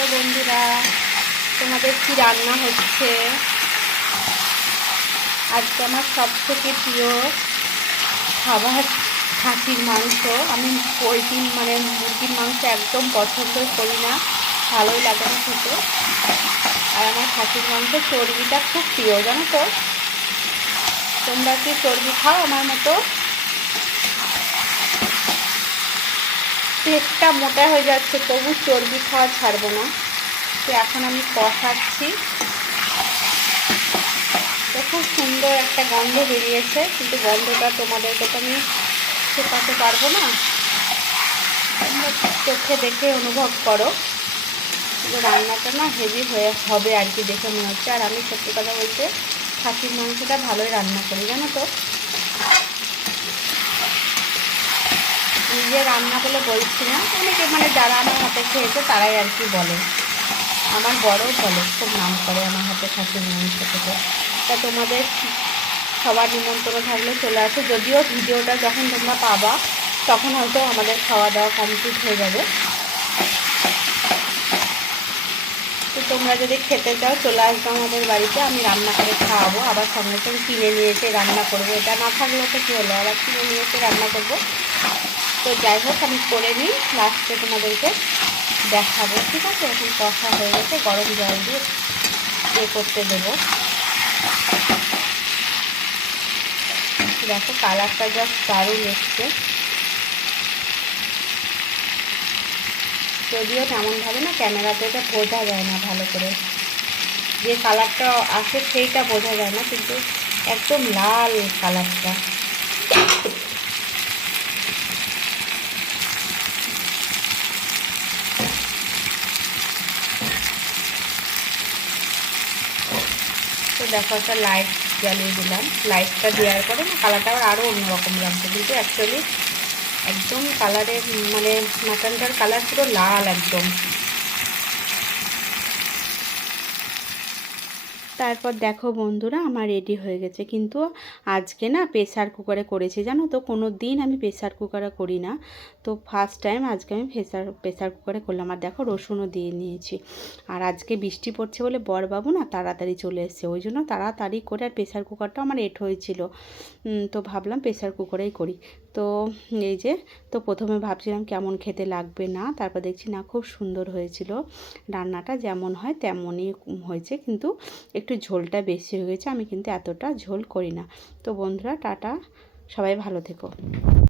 Hello বন্ধুরা, তোমাদের কি রান্না হচ্ছে? আজকে আমার সব থেকে প্রিয় খাবার খাসির মাংস। আমি পোলট্রি মানে মুরগির মাংস একদম পছন্দ করি না, ভালোই লাগে না খেতে। আর আমার খাসির মাংস চর্বিটা খুব প্রিয়, জানো তো? তোমরা কি চর্বি খাও আমার মতো? পেটটা মোটা হয়ে যাচ্ছে, তবু চর্বি খাওয়া ছাড়বো না। তো এখন আমি কষাচ্ছি। তো খুব সুন্দর একটা গন্ধ বেরিয়েছে, কিন্তু গন্ধটা তোমাদেরকে তো আমি শেখাতে পারব না। চোখে দেখে অনুভব করো। রান্নাটা না হেভি হয়ে হবে আর কি দেখে মনে হচ্ছে। আর আমি সত্যি কথা বলতে, খাসির মাংসটা ভালোই রান্না করি, জানো তো? নিজে রান্না বলে বলছি না অনেকে মানে যারা আমার হাতে খেয়েছে তারাই আর কি বলে। আমার বড়ও বলে, খুব নাম করে আমার হাতে খাসির মাংস থেকে। তা তোমাদের সবার নিমন্ত্রণ থাকলে চলে আসে। যদিও ভিডিওটা যখন তোমরা পাবা, তখন হয়তো আমাদের খাওয়া দাওয়া কমপ্লিট হয়ে যাবে। তো তোমরা যদি খেতে চাও, চলে আসবে আমাদের বাড়িতে, আমি রান্না করে খাওয়াবো। আবার সঙ্গে সঙ্গে কিনে নিয়ে এসে রান্না করব। এটা না থাকলেও তো কী হলো? আবার কিনে নিয়ে এসে রান্না করব? তো যাই হোক, আমি করে নিই। লাস্টে তোমাদেরকে দেখাবো, ঠিক আছে? এখন কষা হয়ে গেছে, গরম জল দিয়ে ইয়ে করতে দেবো। দেখো, কালারটা জাস্ট দারুণ এসছে। যদিও তেমনভাবে না, ক্যামেরাতে এটা বোঝা যায় না ভালো করে। যে কালারটা আসে সেইটা বোঝা যায় না, কিন্তু একদম লাল কালারটা। দেখো একটা লাইট জ্বালিয়ে দিলাম। লাইটটা দেওয়ার পরে কালারটা আবার আরও অন্যরকম লাগছে। কিন্তু অ্যাকচুয়ালি একদম কালারের মানে মাটনটার কালার পুরো লাল একদম। তারপর দেখো বন্ধুরা, আমার রেডি হয়ে গেছে। কিন্তু আজকে না প্রেসার কুকারে করেছি, জানো তো? কোনো দিন আমি প্রেসার কুকারে করি না। তো ফার্স্ট টাইম আজকে আমি প্রেসার প্রেসার কুকারে করলাম। আর দেখো রসুনও দিয়ে নিয়েছি। আর আজকে বৃষ্টি পড়ছে বলে বরবাবু না তাড়াতাড়ি চলে এসছে। ওই জন্য তাড়াতাড়ি করে আর প্রেসার কুকারটা আমার এট হয়েছিল। তো ভাবলাম প্রেসার কুকারেই করি। তো এই যে, তো প্রথমে ভাবছিলাম কেমন খেতে লাগবে না, তারপর দেখছি না, খুব সুন্দর হয়েছিল। রান্নাটা যেমন হয় তেমনই হয়েছে। কিন্তু একটু ঝোলটা বেশি হয়ে গেছে, আমি কিন্তু এতটা ঝোল করি না। তো বন্ধুরা, টাটা, সবাই ভালো থেকো।